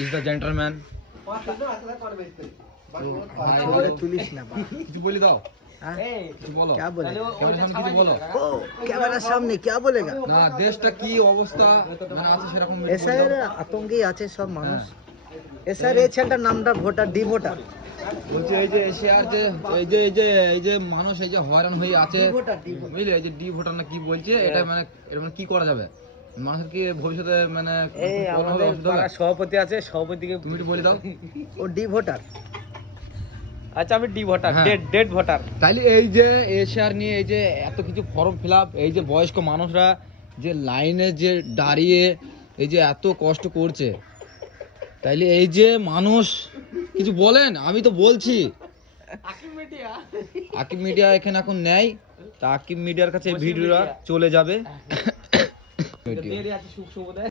Is the gentleman. কিছু বলি দাও, বলো क्या बोले? কিছু বলো कैमरा सामने क्या बोलेगा? না। দেশটা কি অবস্থা মানে আছে সেরকম এসআর আতঙ্কে আছে সব মানুষ। এসআর এই ছেলেটার নামটা ভোটার ডি ভোটার। বলছি এই যে এশিয়ার যে এই যে মানুষ এই যে হয়রান হয়ে আছে বুঝলে, এই যে ডি ভোটার না কি বলছে, এটা মানে এটা মানে কি করা যাবে মানুষের কি ভবিষ্যতে মানে এই কোনো আমাদের অসুবিধা হবে? সভাপতি আছে, সভাপতিকে তুমি একটু বলে দাও। ও ডি ভোটার। আচ্ছা আমি ডি ভোটার, হ্যাঁ। Dead voter. তাইলে এই যে এশিয়ার নিয়ে এই যে এত কিছু ফর্ম ফিল আপ, এই যে বয়স্ক মানুষরা যে লাইনে যে দাঁড়িয়ে এই যে এত কষ্ট করছে, তাইলে এই যে মানুষ কিছু বলেন। আমি তো বলছি আকিব মিডিয়া এখানে এখন নেই, তা আকিব মিডিয়ার কাছে ভিডিওটা চলে যাবে।